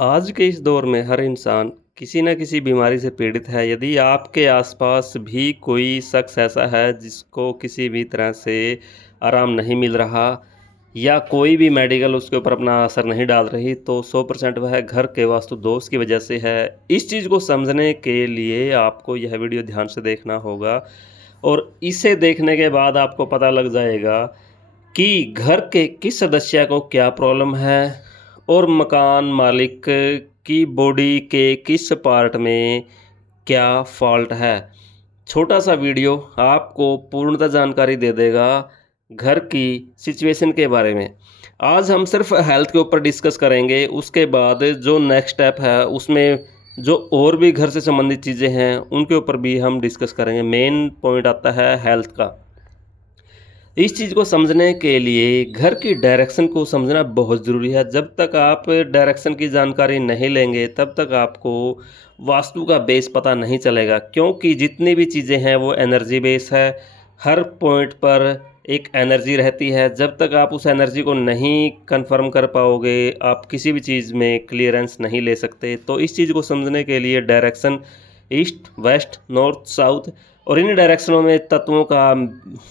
आज के इस दौर में हर इंसान किसी न किसी बीमारी से पीड़ित है। यदि आपके आसपास भी कोई शख्स ऐसा है जिसको किसी भी तरह से आराम नहीं मिल रहा या कोई भी मेडिकल उसके ऊपर अपना असर नहीं डाल रही, तो 100% वह घर के वास्तु दोष की वजह से है। इस चीज़ को समझने के लिए आपको यह वीडियो ध्यान से देखना होगा और इसे देखने के बाद आपको पता लग जाएगा कि घर के किस सदस्य को क्या प्रॉब्लम है और मकान मालिक की बॉडी के किस पार्ट में क्या फॉल्ट है। छोटा सा वीडियो आपको पूर्णतः जानकारी दे देगा घर की सिचुएशन के बारे में। आज हम सिर्फ हेल्थ के ऊपर डिस्कस करेंगे, उसके बाद जो नेक्स्ट स्टेप है उसमें जो और भी घर से संबंधित चीज़ें हैं उनके ऊपर भी हम डिस्कस करेंगे। मेन पॉइंट आता है हेल्थ का। इस चीज़ को समझने के लिए घर की डायरेक्शन को समझना बहुत ज़रूरी है। जब तक आप डायरेक्शन की जानकारी नहीं लेंगे तब तक आपको वास्तु का बेस पता नहीं चलेगा, क्योंकि जितनी भी चीज़ें हैं वो एनर्जी बेस है। हर पॉइंट पर एक एनर्जी रहती है। जब तक आप उस एनर्जी को नहीं कंफर्म कर पाओगे आप किसी भी चीज़ में क्लियरेंस नहीं ले सकते। तो इस चीज़ को समझने के लिए direction east, west, north, south और इन डायरेक्शनों में तत्वों का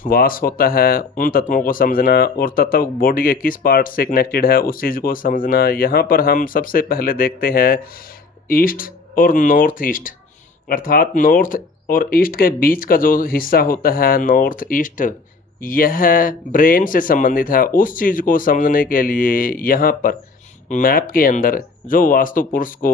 वास होता है, उन तत्वों को समझना और तत्व बॉडी के किस पार्ट से कनेक्टेड है उस चीज़ को समझना। यहाँ पर हम सबसे पहले देखते हैं ईस्ट और नॉर्थ ईस्ट, अर्थात नॉर्थ और ईस्ट के बीच का जो हिस्सा होता है नॉर्थ ईस्ट, यह ब्रेन से संबंधित है। उस चीज़ को समझने के लिए यहाँ पर मैप के अंदर जो वास्तु पुरुष को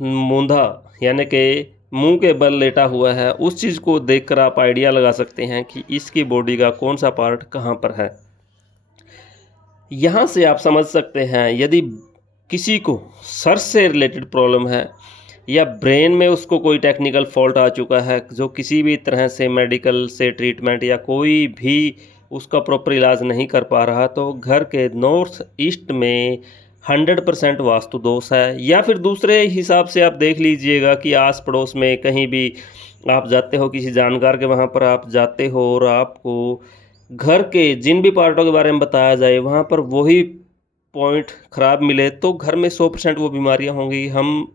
मूंधा यानी कि मुंह के बल लेटा हुआ है, उस चीज़ को देखकर आप आइडिया लगा सकते हैं कि इसकी बॉडी का कौन सा पार्ट कहाँ पर है। यहाँ से आप समझ सकते हैं यदि किसी को सर से रिलेटेड प्रॉब्लम है या ब्रेन में उसको कोई टेक्निकल फॉल्ट आ चुका है जो किसी भी तरह से मेडिकल से ट्रीटमेंट या कोई भी उसका प्रॉपर इलाज नहीं कर पा रहा, तो घर के नॉर्थ ईस्ट में 100% वास्तु दोष है। या फिर दूसरे हिसाब से आप देख लीजिएगा कि आस पड़ोस में कहीं भी आप जाते हो, किसी जानकार के वहाँ पर आप जाते हो और आपको घर के जिन भी पार्टों के बारे में बताया जाए वहाँ पर वही पॉइंट ख़राब मिले, तो घर में 100% वो बीमारियाँ होंगी। हम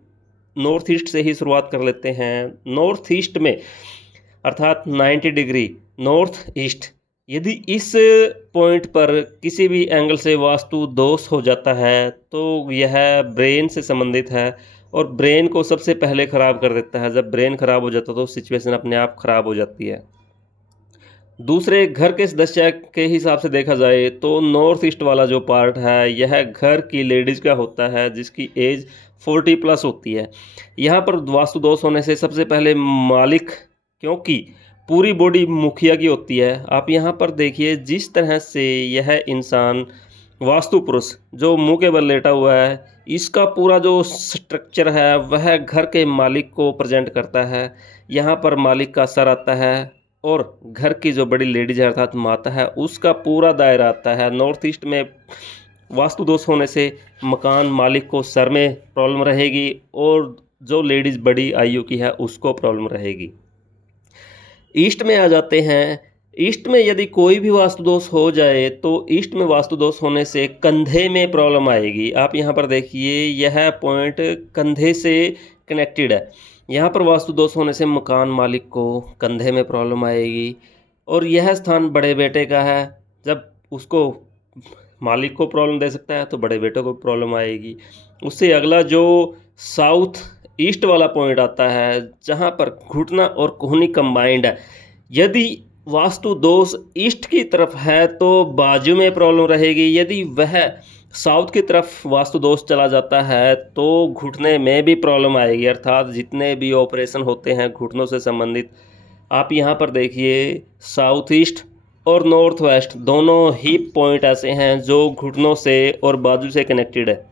नॉर्थ ईस्ट से ही शुरुआत कर लेते हैं। नॉर्थ ईस्ट में अर्थात 90 डिग्री नॉर्थ ईस्ट, यदि इस पॉइंट पर किसी भी एंगल से वास्तु दोष हो जाता है तो यह ब्रेन से संबंधित है और ब्रेन को सबसे पहले ख़राब कर देता है। जब ब्रेन ख़राब हो जाता है तो सिचुएशन अपने आप ख़राब हो जाती है। दूसरे घर के सदस्य के हिसाब से देखा जाए तो नॉर्थ ईस्ट वाला जो पार्ट है यह घर की लेडीज़ का होता है जिसकी एज 40+ होती है। यहाँ पर वास्तु दोष होने से सबसे पहले मालिक, क्योंकि पूरी बॉडी मुखिया की होती है। आप यहाँ पर देखिए जिस तरह से यह इंसान वास्तु पुरुष जो मुंह के बल लेटा हुआ है, इसका पूरा जो स्ट्रक्चर है वह घर के मालिक को प्रेजेंट करता है। यहाँ पर मालिक का सर आता है और घर की जो बड़ी लेडीज है अर्थात माता है उसका पूरा दायरा आता है। नॉर्थ ईस्ट में वास्तु दोष होने से मकान मालिक को सर में प्रॉब्लम रहेगी और जो लेडीज़ बड़ी आयु की है उसको प्रॉब्लम रहेगी। ईस्ट में आ जाते हैं। ईस्ट में यदि कोई भी वास्तु दोष हो जाए तो ईस्ट में वास्तु दोष होने से कंधे में प्रॉब्लम आएगी। आप यहाँ पर देखिए यह पॉइंट कंधे से कनेक्टेड है। यहाँ पर वास्तु दोष होने से मकान मालिक को कंधे में प्रॉब्लम आएगी और यह स्थान बड़े बेटे का है। जब उसको मालिक को प्रॉब्लम दे सकता है तो बड़े बेटे को प्रॉब्लम आएगी। उससे अगला जो साउथ ईस्ट वाला पॉइंट आता है जहाँ पर घुटना और कोहनी कंबाइंड है, यदि वास्तु दोष ईस्ट की तरफ है तो बाजू में प्रॉब्लम रहेगी। यदि वह साउथ की तरफ वास्तु दोष चला जाता है तो घुटने में भी प्रॉब्लम आएगी। अर्थात जितने भी ऑपरेशन होते हैं घुटनों से संबंधित, आप यहाँ पर देखिए साउथ ईस्ट और नॉर्थ वेस्ट दोनों ही पॉइंट ऐसे हैं जो घुटनों से और बाजू से कनेक्टेड है।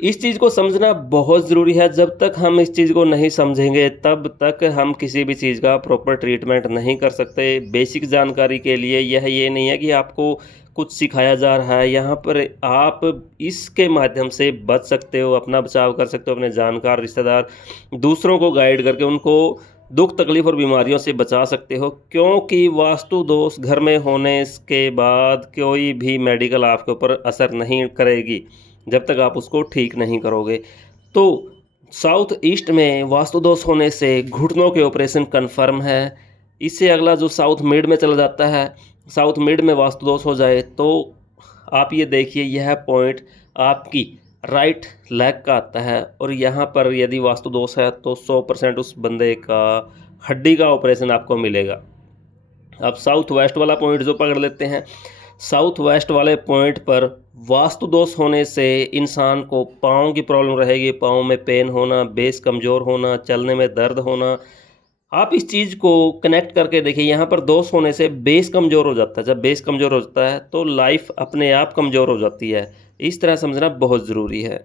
इस चीज़ को समझना बहुत ज़रूरी है। जब तक हम इस चीज़ को नहीं समझेंगे तब तक हम किसी भी चीज़ का प्रॉपर ट्रीटमेंट नहीं कर सकते। बेसिक जानकारी के लिए यह ये नहीं है कि आपको कुछ सिखाया जा रहा है, यहाँ पर आप इसके माध्यम से बच सकते हो, अपना बचाव कर सकते हो, अपने जानकार रिश्तेदार दूसरों को गाइड करके उनको दुख तकलीफ और बीमारियों से बचा सकते हो। क्योंकि वास्तु दोष घर में होने के बाद कोई भी मेडिकल आपके ऊपर असर नहीं करेगी। जब तक आप उसको ठीक नहीं करोगे। तो साउथ ईस्ट में वास्तु दोष होने से घुटनों के ऑपरेशन कन्फर्म है। इससे अगला जो साउथ मिड में चला जाता है, साउथ मिड में वास्तु दोष हो जाए तो आप ये देखिए यह पॉइंट आपकी राइट लेग का आता है, और यहाँ पर यदि वास्तु दोष है तो 100% उस बंदे का हड्डी का ऑपरेशन आपको मिलेगा। अब साउथ वेस्ट वाला पॉइंट जो पकड़ लेते हैं, साउथ वेस्ट वाले पॉइंट पर वास्तु दोष होने से इंसान को पाँव की प्रॉब्लम रहेगी, पाँव में पेन होना, बेस कमज़ोर होना, चलने में दर्द होना। आप इस चीज़ को कनेक्ट करके देखिए, यहाँ पर दोष होने से बेस कमज़ोर हो जाता है। जब बेस कमज़ोर हो जाता है तो लाइफ अपने आप कमज़ोर हो जाती है। इस तरह समझना बहुत ज़रूरी है।